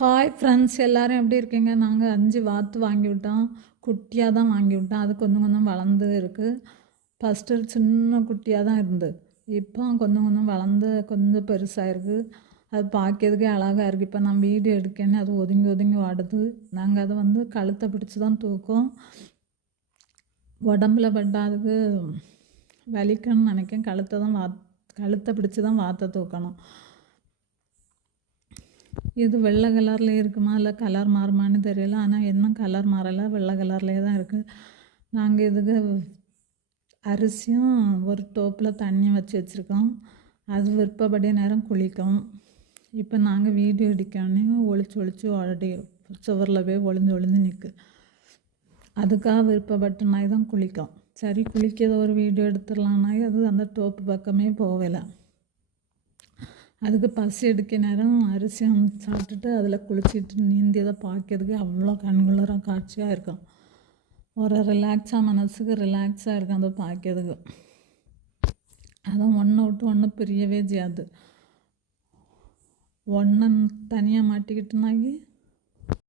Hi friends, எல்லோரும் எப்படி இருக்கீங்க? நாங்கள் 5 வாத்து வாங்கி விட்டோம். குட்டியாக தான் வாங்கி விட்டோம். அது கொஞ்சம் கொஞ்சம் வளர்ந்து இருக்குது. ஃபஸ்ட்டு சின்ன குட்டியாக தான் இருந்தது. இப்போ கொஞ்சம் கொஞ்சம் வளர்ந்து கொஞ்சம் பெருசாக இருக்குது. அது பார்க்கறதுக்கே அழகாக இருக்குது. இப்போ நான் வீடியோ எடுக்கேன்னு அது ஒதுங்கி ஒதுங்கி வாடுது. நாங்கள் அதை கழுத்தை பிடிச்சி தான் தூக்கோம். உடம்புல பட்டால் அதுக்கு வலிக்கணும்னு நினைக்கிறேன். கழுத்தை பிடிச்சி தான் வாத்தை தூக்கணும். இது வெள்ளை கலரில் இருக்குமா இல்லை கலர் மாறுமான்னு தெரியல. ஆனால் இன்னும் கலர் மாறலை, வெள்ளை கலர்லேயே தான் இருக்குது. நாங்கள் இதுக்கு அரிசியும் ஒரு டோப்பில் தண்ணியும் வச்சுருக்கோம். அது விருப்பப்படி நேரம் குளிக்கும். இப்போ நாங்கள் வீடியோ எடுக்கோன்னே ஒளிச்சு ஓடி சுவரில் போய் ஒளிஞ்சு நிற்கு. அதுக்காக விருப்பப்பட்ட நாய் தான் குளிக்கும். சரி, குளிக்கிறத ஒரு வீடியோ எடுத்துடலான்னா அது அந்த டோப்பு பக்கமே போகலை. அதுக்கு பசி எடுக்க நேரம் அரிசி சாப்பிட்டுட்டு அதில் குளிச்சுட்டு நீந்தியதை பார்க்கறதுக்கு அவ்வளோ கண்குளராக காட்சியாக இருக்கும். ஒரு மனசுக்கு ரிலாக்ஸாக இருக்கும் அதை பார்க்கறதுக்கு. அதான் ஒன்றை விட்டு ஒன்று பிரியவே செய்யாது. ஒன்றை தனியாக மாட்டிக்கிட்டுனாக்கி